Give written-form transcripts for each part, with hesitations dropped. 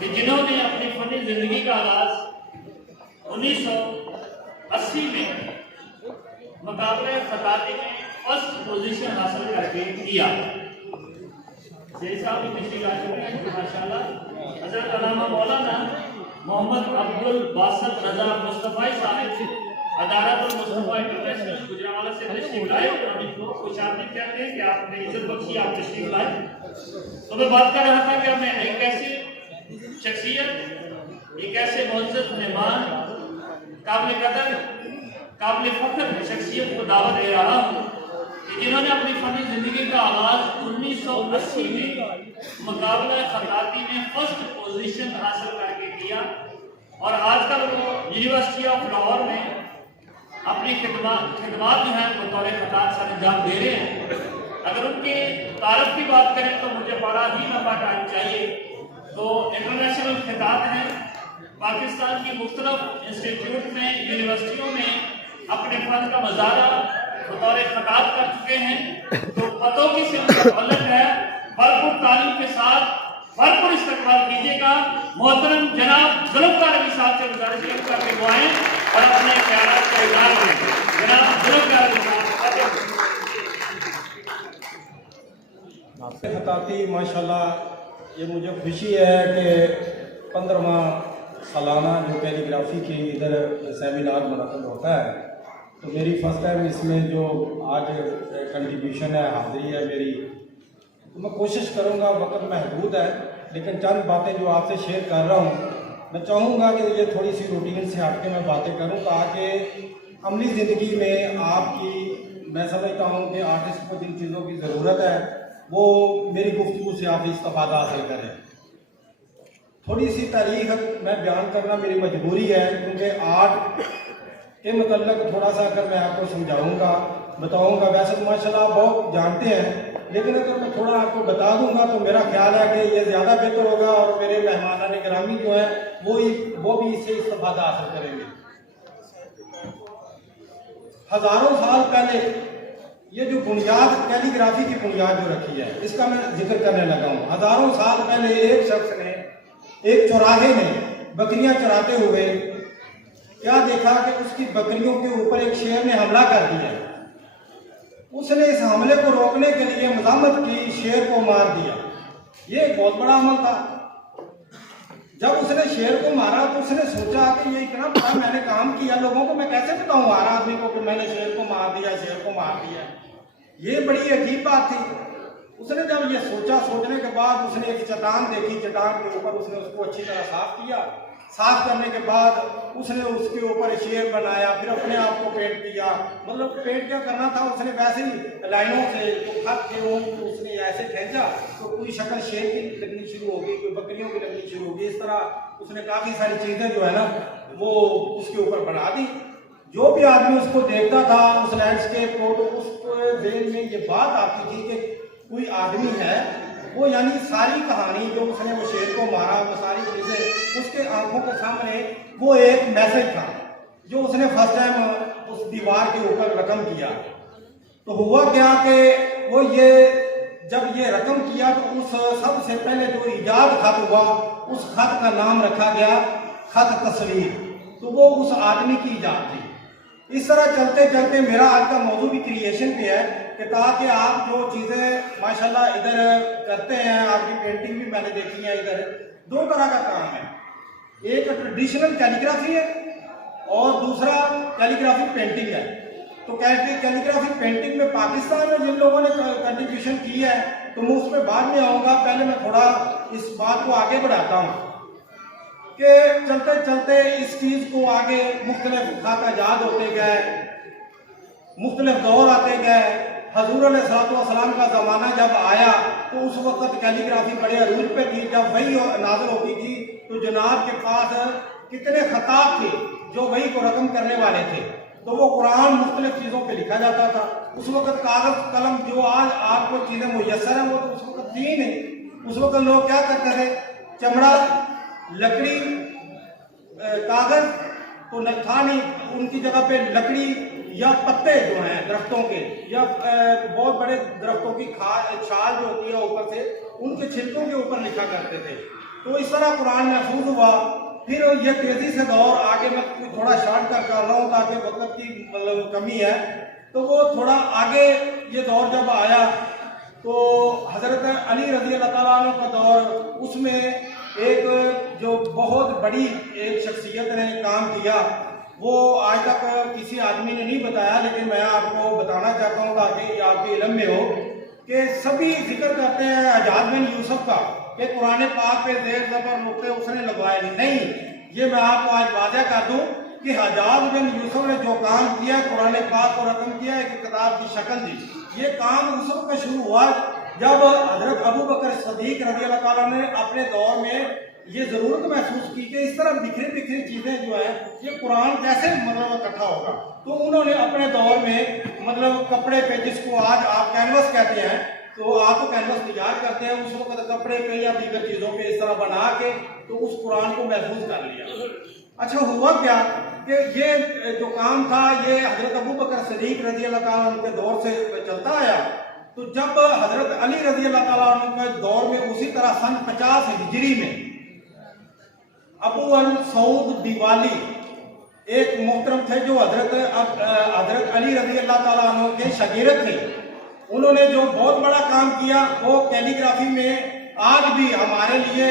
कि जिन्होंने अपनी फनी जिंदगी का आगाज 1980 में मुकाबले खताती में फर्स्ट पोजीशन हासिल करके किया। जैसा भी पिछली आ चुके हैं माशाल्लाह हज़रत अल्लामा मौलाना मोहम्मद अब्दुल बासत रजा मुस्तफ़ा साहिब अदालत मुस्तफ़ा इंटरनेशनल गुजरावाला से तशरीफ लाए और इनको खुशामदीद कहते हैं कि आपने इज्जत बख्शी, आप तशरीफ लाए। तो मैं बात कर रहा था कि मैं एक ऐसी शख्सियत, एक ऐसे मुअज़्ज़ज़ मेहमान, काबिल कदर, काबिल फख्र शख्सियत को दावत दे रहा हूँ कि जिन्होंने अपनी फनी जिंदगी का आगाज 1980 में मुकाबला खताती में फर्स्ट पोजीशन हासिल करके किया और आजकल वो यूनिवर्सिटी ऑफ लाहौर में अपनी खिदमत जो है बतौर खतात सर अंजाम दे रहे हैं। अगर उनके तारफ की बात करें तो मुझे बड़ा ही लंबा टाइम चाहिए। तो इंटरनेशनल खिताब हैं, पाकिस्तान की मुख्तलिफ इंस्टीट्यूट में, यूनिवर्सिटियों में अपने फन का मजारा बतौर खताब कर चुके हैं। तो पतों की से उनका ताल्लुक है। भरपूर तालीम के साथ भरपूर इस्तकबाल कीजिएगा। मोहतरम जनाब जुल्फ़िकार अली साहब से गुजारिश करके दुआएं और अपने ख्यालात का इज़हार करें। जनाब जुल्फ़िकार अली साहब खताती माशाल्लाह, ये मुझे खुशी है कि 15वां सालाना जो कैलीग्राफी की इधर सेमिनार मुनक़िद होता है, तो मेरी फर्स्ट टाइम इसमें जो आज कंट्रीब्यूशन है, हाज़िरी है मेरी, तो मैं कोशिश करूँगा, वक्त महदूद है लेकिन चंद बातें जो आपसे शेयर कर रहा हूँ, मैं चाहूँगा कि ये थोड़ी सी रूटीन से हट के मैं बातें करूँ ताकि अमली ज़िंदगी में आपकी, मैं समझता हूँ कि आर्टिस्ट को जिन चीज़ों की ज़रूरत है वो मेरी गुफ्तगू से आप इस्तेफ़ादा हासिल करें। थोड़ी सी तारीख मैं बयान करना मेरी मजबूरी है क्योंकि आर्ट के मतलब थोड़ा सा अगर मैं आपको समझाऊंगा, बताऊंगा, वैसे तो माशाल्लाह आप बहुत जानते हैं, लेकिन अगर मैं थोड़ा आपको बता दूंगा तो मेरा ख्याल है कि ये ज़्यादा बेहतर होगा और मेरे मेहमान गिरामी जो है वो भी इससे इस्तेफ़ादा हासिल करेंगे। हज़ारों साल पहले ये जो बुनियाद, कैलीग्राफी की बुनियाद जो रखी है, इसका मैं जिक्र करने लगा हूँ। हज़ारों साल पहले एक शख्स ने, एक चौराहे में बकरियां चराते हुए क्या देखा कि उसकी बकरियों के ऊपर एक शेर ने हमला कर दिया। उसने इस हमले को रोकने के लिए मज़ामत की, शेर को मार दिया। ये एक बहुत बड़ा अमल था। जब उसने शेर को मारा तो उसने सोचा कि ये इतना बड़ा मैंने काम किया, लोगों को मैं कैसे बताऊं हर आदमी को कि मैंने शेर को मार दिया, शेर को मार दिया। ये बड़ी अजीब बात थी। उसने जब ये सोचा, सोचने के बाद उसने एक चट्टान देखी, चट्टान के ऊपर उसने उसको अच्छी तरह साफ किया। साफ करने के बाद उसने उसके ऊपर शेर बनाया, फिर अपने आप को पेंट किया। मतलब पेंट क्या करना था, उसने वैसे ही लाइनों से जो खत थे उसने ऐसे खींचा तो कोई शक्ल शेर की लगनी शुरू होगी, कोई बकरियों की लगनी शुरू होगी। इस तरह उसने काफ़ी सारी चीज़ें जो है ना वो उसके ऊपर बना दी। जो भी आदमी उसको देखता था उस लैंडस्केप को, तो उसको ज़हन में ये बात आती थी कि कोई आदमी है, वो यानी सारी कहानी जो उसने वो शेर को मारा, वो सारी चीज़ें उसके आंखों के सामने, वो एक मैसेज था जो उसने फर्स्ट टाइम उस दीवार के ऊपर रकम किया। तो हुआ क्या कि वो ये जब ये रकम किया तो उस सबसे पहले जो ईजाद खत हुआ, उस खत का नाम रखा गया खत तस्वीर। तो वो उस आदमी की ईजाद थी। इस तरह चलते चलते मेरा आज का मौजू भी क्रिएशन पे है कि ताकि आप जो चीज़ें माशाल्लाह इधर करते हैं, आपकी पेंटिंग भी मैंने देखी है, इधर दो तरह का काम है। एक ट्रेडिशनल कैलीग्राफी है और दूसरा कैलीग्राफी पेंटिंग है। तो कैलीग्राफी पेंटिंग में पाकिस्तान में जिन लोगों ने कंट्रीब्यूशन की है तो मैं उस पर बाद में आऊँगा। पहले मैं थोड़ा इस बात को आगे बढ़ाता हूँ कि चलते चलते इस चीज़ को आगे मुख्तलिफ खाकाजात होते गए, मुख्तलिफ दौर आते गए। हजूर अलैहिस्सलाम का ज़माना जब आया तो उस वक्त कैलीग्राफी बड़े अरूज पे थी। जब वही नाज़िल होती थी तो जनाब के पास कितने खताब थे जो वही को रकम करने वाले थे। तो वो कुरान मुख्तलिफ चीज़ों पे लिखा जाता था। उस वक्त कागज़ कलम जो आज आपको चीज़ें मुयस्सर हैं वो तो उस वक्त थी नहीं। उस वक्त लोग क्या करते थे, चमड़ा, लकड़ी, कागज़ तो था नहीं, उनकी जगह पे लकड़ी या पत्ते जो हैं दरख्तों के या बहुत बड़े दरख्तों की छाल जो होती है ऊपर से, उनके छिलकों के ऊपर लिखा करते थे। तो इस तरह कुरान महफूज हुआ। फिर ये तेजी से दौर आगे, मैं थोड़ा शॉर्ट कर रहा हूँ ताकि वक्त की मतलब कमी है, तो वो थोड़ा आगे ये दौर जब आया तो हजरत अली रजी अल्लाह ताला अन्हु का दौर, उसमें एक जो बहुत बड़ी एक शख्सियत ने काम किया, वो आज तक किसी आदमी ने नहीं बताया, लेकिन मैं आपको बताना चाहता हूँ ताकि आपके इल्म में हो कि सभी जिक्र करते हैं हज्जाज बिन यूसुफ का कि कुरान पाक पे ज़ेर ज़बर नुक्ते उसने लगवाए नहीं। ये मैं आपको आज वाज़ह कर दूं कि हज्जाज बिन यूसुफ ने जो काम किया, कुरान पाक को रकम किया, एक किताब की शक्ल दी। ये काम उस वक्त शुरू हुआ जब हजरत अबू बकर सदीक रज़ी अल्लाह ताला ने अपने दौर में ये जरूरत महसूस की कि इस तरह बिखरी बिखरी चीजें जो है ये कुरान कैसे मतलब इकट्ठा होगा। तो उन्होंने अपने दौर में मतलब कपड़े पे, जिसको आज आप कैनवस कहते हैं, तो आप तो कैनवस तैयार करते हैं, उस वक्त कपड़े पे या दीगर चीजों पे इस तरह बना के तो उस कुरान को महफूज कर लिया। अच्छा, हुआ क्या कि ये जो काम था ये हजरत अबू बकर सदीक रजी अल्लाह ताला अन्हु के दौर से चलता आया। तो जब हजरत अली रजी अल्लाह ताला अन्हु के दौर में उसी तरह सन 50 हिजरी में अबू अल सऊद दिवाली एक मोहतरम थे जो हजरत अली रजी अल्लाह ताला अन्हु के शागिर्द थे। उन्होंने जो बहुत बड़ा काम किया वो कैलीग्राफी में आज भी हमारे लिए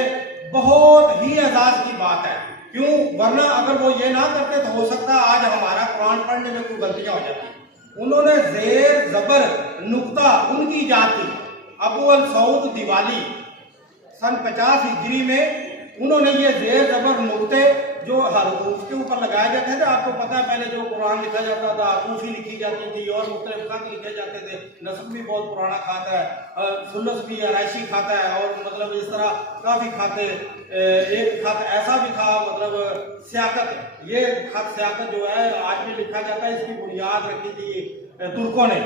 बहुत ही एजाज की बात है। क्यों? वरना अगर वो ये ना करते तो हो सकता आज हमारा कुरान पढ़ने में कोई गलतियां हो जाती। उन्होंने ज़ेर ज़बर नुक्ता उनकी इजाद की। अबू अल सऊद दिवाली सन 50 हिजरी में उन्होंने ये ज़ेर ज़बर नुक्ते जो उसके ऊपर लगाए जाते थे, आपको पता है पहले जो कुरान लिखा जाता था कूफी लिखी जाती थी और मुख्तलिफ खत लिखे जाते थे। नस्ब भी बहुत पुराना खाता है, सुलस भी अराइशी खाता है, और मतलब इस तरह काफ़ी खाते। एक खत ऐसा भी था मतलब सियाकत, ये खत सियाकत जो है आज भी लिखा जाता है, इसकी बुनियाद रखी थी तुर्कों ने।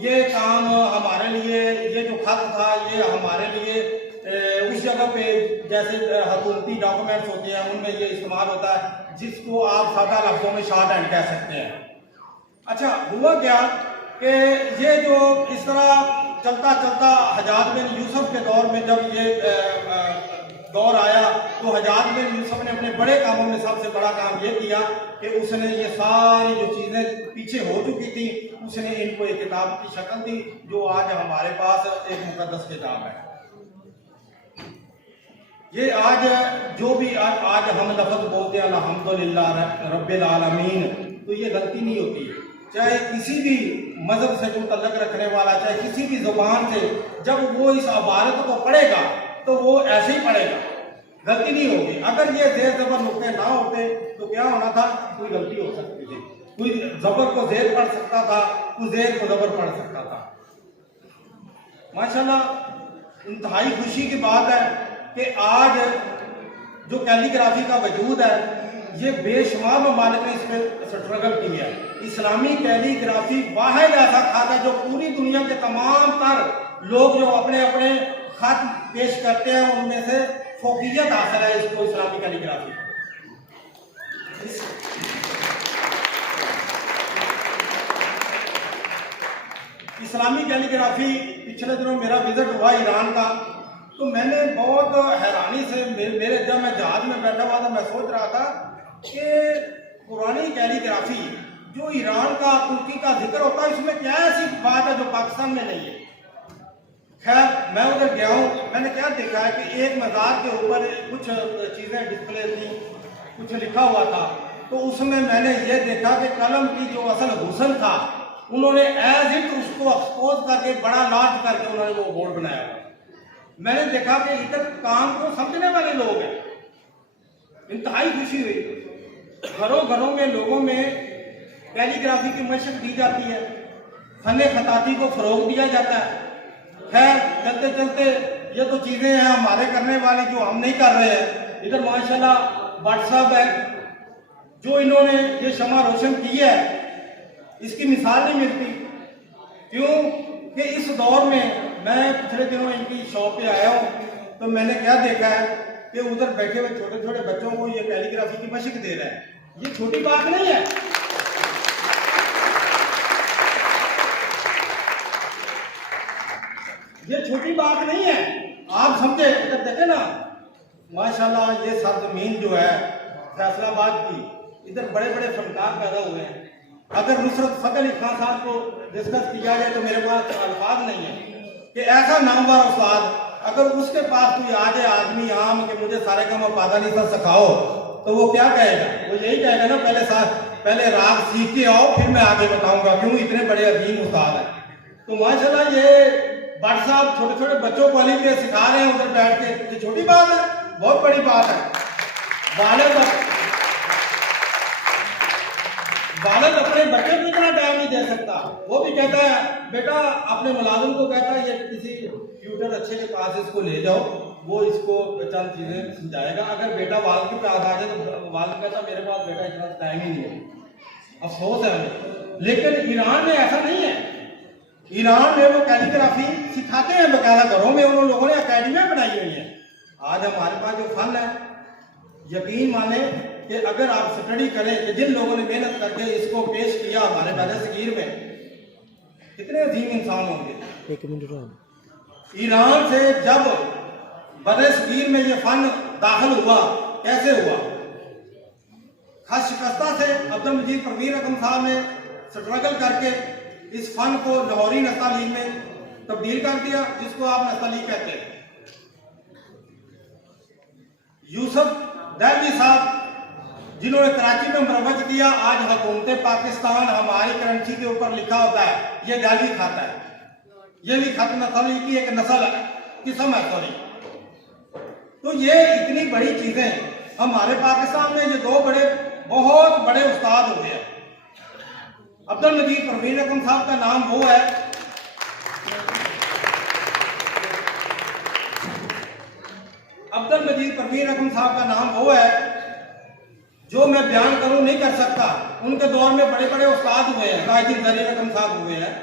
ये काम हमारे लिए, ये जो खत था ये हमारे लिए उस जगह पे जैसे हुकूमती डॉक्यूमेंट्स होते हैं उनमें ये इस्तेमाल होता है, जिसको आप सादा लफ्जों में शॉर्ट हैंड कह सकते हैं। अच्छा, हुआ क्या कि ये जो इस तरह चलता चलता हज्जाज बिन यूसुफ के दौर में जब ये दौर आया तो हज्जाज बिन यूसुफ ने अपने बड़े कामों में सबसे बड़ा काम ये किया कि उसने ये सारी जो चीज़ें पीछे हो चुकी थी उसने इनको एक किताब की शक्ल दी, जो आज हमारे पास एक मुकद्दस किताब है। ये आज जो भी आज हम लफ्ज़ बोलते हैं अल्हम्दुलिल्लाह रब्बिल आलमीन, तो ये गलती नहीं होती। चाहे किसी भी मजहब से जो तल्लक रखने वाला, चाहे किसी भी जुबान से, जब वो इस इबारत को पढ़ेगा तो वो ऐसे ही पढ़ेगा, गलती नहीं होगी। अगर ये ज़ेर ज़बर नुक्ते ना होते तो क्या होना था, कोई गलती हो सकती थी, कोई ज़बर को ज़ेर पढ़ सकता था, कोई ज़ेर को ज़बर पढ़ सकता था। माशाल्लाह इंतहाई खुशी की बात है कि आज जो कैलीग्राफी का वजूद है ये बेशुमार ममालिक ने इस पर स्ट्रगल की है। इस्लामी कैलीग्राफी वाहिद ऐसा खत है जो पूरी दुनिया के तमाम तर लोग जो अपने अपने खत पेश करते हैं उनमें से फोकियत हासिल है इसको इस्लामी कैलीग्राफी। इस्लामी कैलीग्राफी पिछले दिनों मेरा विजिट हुआ ईरान का, तो मैंने बहुत हैरानी से मेरे जब मैं जहाज में बैठा हुआ था मैं सोच रहा था कि पुरानी कैलीग्राफी जो ईरान का तुर्की का जिक्र होता है इसमें क्या ऐसी बात है जो पाकिस्तान में नहीं है। खैर मैं उधर गया हूँ, मैंने क्या देखा है कि एक मज़ार के ऊपर कुछ चीज़ें डिस्प्ले थी, कुछ लिखा हुआ था, तो उसमें मैंने ये देखा कि कलम की जो असल हुस्न था उन्होंने एज इट उसको एक्सपोज करके बड़ा लार्ज करके उन्होंने वो बोर्ड बनाया। मैंने देखा कि इधर काम को समझने वाले लोग हैं, इंतहाई खुशी हुई। घरों घरों में लोगों में कैलीग्राफी की मशक दी जाती है, फने खताती को फरोग दिया जाता है। खैर चलते चलते ये तो चीज़ें हैं हमारे करने वाली जो हम नहीं कर रहे हैं। इधर माशाल्लाह व्हाट्सएप है, जो इन्होंने ये शमा रोशन की है इसकी मिसाल नहीं मिलती। क्यों कि इस दौर में मैं पिछले दिनों इनकी शॉप पे आया हूँ तो मैंने क्या देखा है कि उधर बैठे हुए छोटे छोटे बच्चों को ये कैलीग्राफी की मशक दे रहा है। ये छोटी बात नहीं है। ये छोटी बात नहीं है, आप समझे। इधर देखे ना, माशाल्लाह ये सरजमीन जो है फैसलाबाद की, इधर बड़े बड़े फनकार पैदा हुए हैं। अगर नुसरत फतेह अली खान साहब को डिस्कस किया जाए तो मेरे पास अल्फाज नहीं है कि ऐसा नामवर उस्ताद, अगर उसके पास कोई आ जाए आदमी आम कि मुझे सारे काम पादानी सा सिखाओ, तो वो क्या कहेगा? वो यही कहेगा ना, पहले राग सीख के आओ, फिर मैं आगे बताऊंगा क्यों इतने बड़े अजीम उस्ताद हैं। तो माशाल्लाह ये भट्ट साहब छोटे छोटे बच्चों को अली के सिखा रहे हैं उधर बैठ के, ये छोटी बात है? बहुत बड़ी बात है। बालक अपने बच्चे को इतना टाइम नहीं दे सकता। वो भी कहता है बेटा, अपने मुलाजिम को कहता है ये किसी ट्यूटर अच्छे के पास इसको ले जाओ, वो इसको चंद चीजें समझाएगा। अगर बेटा वालिद के पास आ जाए तो वालिद कहता मेरे पास बेटा इतना टाइम ही नहीं है। अफसोस है हमें। लेकिन ईरान में ऐसा नहीं है। ईरान में वो कैलीग्राफी सिखाते हैं बकायदा घरों में, उन लोगों ने अकेडमियां बनाई हुई हैं। आज हमारे पास जो फन है, यकीन माने कि अगर आप स्टडी करें कि जिन लोगों ने मेहनत करके इसको पेश किया हमारे बदसगीर में, कितने अजीम इंसान होंगे। 1 मिनट। ईरान से जब बदसगीर में ये फन दाखिल हुआ, कैसे हुआ? खस शिकस्ता से अब्दुल मजीद परवीन रकम साहब ने स्ट्रगल करके इस फन को लाहौरी नस्तालीग में तब्दील कर दिया, जिसको आप नस्तालीग कहते हैं। यूसुफ दहलवी साहब जिन्होंने कराची में मरवज किया, आज हुकूमत पाकिस्तान हमारी करेंसी के ऊपर लिखा होता है ये दहलवी खाता है। ये भी खत नस्ल की एक नस्ल है, किस्म है सॉरी। तो ये इतनी बड़ी चीजें हमारे पाकिस्तान में, ये दो बहुत बड़े उस्ताद हुए हैं। अब्दुल मजीद परवीन रकम साहब का नाम वो है, अब्दुल मजीद परवीन रकम साहब का नाम वो है जो मैं बयान करूं नहीं कर सकता। उनके दौर में बड़े बड़े उस्ताद हुए हैं, कायदीन जरी रकम साहब हुए हैं,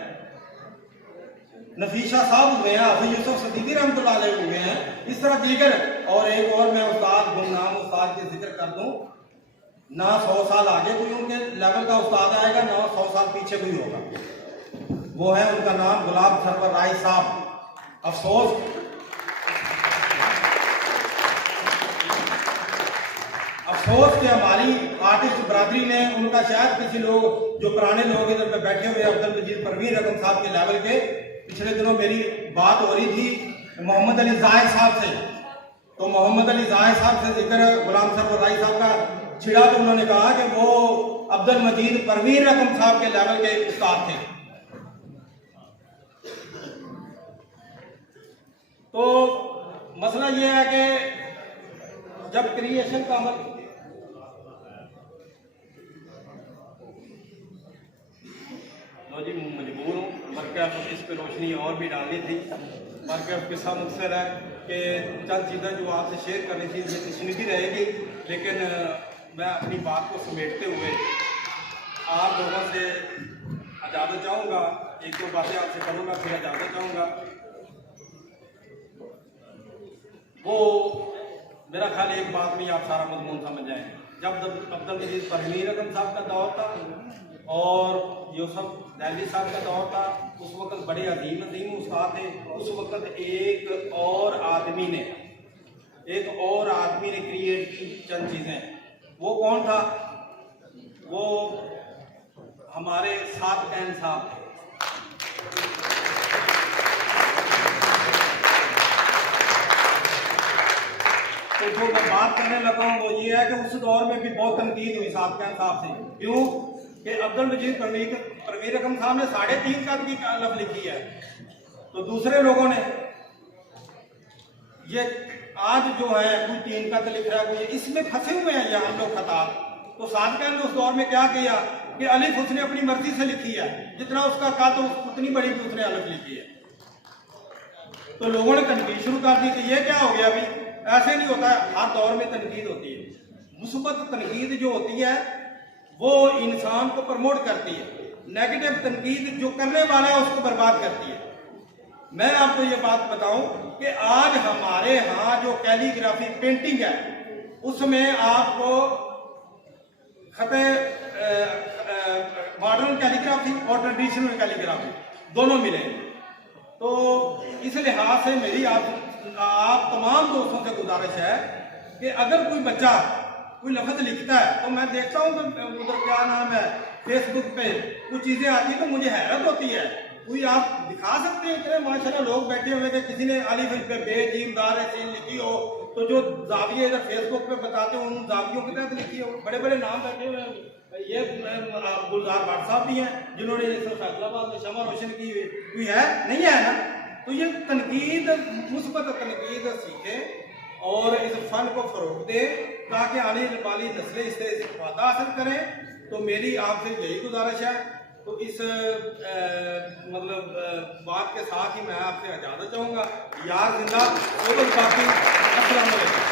नफीशा साहब हुए हैं, अभी यूसुफ सदीदी रहमतुल्लाह अलैह हुए हैं, इस तरह दीगर। और एक और मैं उस्ताद गुमनाम उस्ताद के जिक्र कर दूं, ना 100 साल आगे कोई उनके लेवल का उस्ताद आएगा, ना 100 साल पीछे कोई होगा। वो है, उनका नाम गुलाब सरवर राय साहब। अफसोस कि हमारी आर्टिस्ट बरादरी ने उनका, शायद किसी लोग जो पुराने लोग इधर पे बैठे हुए अब्दुल मजीद परवीन रकम साहब के लेवल के, पिछले दिनों मेरी बात हो रही थी मोहम्मद अली जाहिद साहब से, तो मोहम्मद अली जाहिद साहब से जिक्र गुलाम सरवर राय साहब का छिड़ा, तो उन्होंने कहा कि वो अब्दुल मजीद परवीन रकम साहब के लेवल के उस्ताद थे। तो मसला ये है कि जब क्रिएशन का अमल, जी मजबूर हूँ, बल्कि इस पर रोशनी और भी डालनी थी, बल्कि अब किस्सा मुख्तर है कि चंद चीज़ें जो आपसे शेयर करनी थी ये तशनीह भी रहेगी, लेकिन मैं अपनी बात को समेटते हुए आप लोगों से इजाज़त चाहूँगा। एक दो बातें आपसे करूँगा, फिर इजाज़त चाहूँगा। वो मेरा ख्याल एक बात में आप सारा मजमून समझ जाएंगे। जब अब्दुल मजीद परवीन रकम साहब का दौर था और यूसुफ दहलवी साहब का दौर था, उस वक्त बड़े अजीम उस्ताद थे। उस वक्त एक और आदमी ने क्रिएट की चंद चीज़ें। वो कौन था? वो हमारे साद कैन साहब थे। तो जो मैं बात करने लगा हूँ वो ये है कि उस दौर में भी बहुत तनकीद हुई साद कैन साहब से। क्यों कि अब्दुल मजीद परवीन रकम साहब ने 3.5 कद की अलफ लिखी है, तो दूसरे लोगों ने ये आज जो है कोई 3 कद लिख रहा है, कोई इसमें फंसे हुए हैं ये हम लोग खताब। तो साद कैन ने उस दौर में क्या किया कि अलिफ उसने अपनी मर्जी से लिखी है, जितना उसका कद उतनी बड़ी भी उसने अलफ लिखी है। तो लोगों ने तनकीद शुरू कर दी कि ये क्या हो गया। अभी ऐसे नहीं होता है, हर दौर में तनकीद होती है। मुस्बत तनकीद जो होती है वो इंसान को प्रमोट करती है, नेगेटिव तनकीद जो करने वाला है उसको बर्बाद करती है। मैं आपको ये बात बताऊं कि आज हमारे यहाँ जो कैलीग्राफी पेंटिंग है उसमें आपको खते मॉडर्न कैलीग्राफी और ट्रेडिशनल कैलीग्राफी दोनों मिले। तो इस लिहाज से मेरी आप तमाम दोस्तों से गुजारिश है कि अगर कोई बच्चा कोई लफ्ज़ लिखता है तो मैं देखता हूँ कि उधर क्या नाम है फेसबुक पे कुछ चीज़ें आती हैं तो मुझे हैरत होती है। कोई आप दिखा सकते हैं इतने माशाल्लाह लोग बैठे हुए थे, किसी ने अलिफ पे बेजीमदार सीन लिखी हो तो जो जाविये इधर फेसबुक पे बताते हो उन जावियों के तहत लिखी हो, बड़े बड़े नाम बैठे हुए हैं। ये गुलजार भट्ट साहब भी हैं जिन्होंने फैसलाबाद में शमा रोशन की हुई, कोई है नहीं है ना। तो ये तनकीद, मुस्बत तनकीद सीखें और इस फन को फरोग दें ताकि आने वाली नस्लें इससे इस्तेफादा हासिल करें। तो मेरी आपसे यही गुजारिश है। तो इस बात के साथ ही मैं आपसे इजाज़त चाहूँगा। यार जिंदा, अस्सलाम वालेकुम।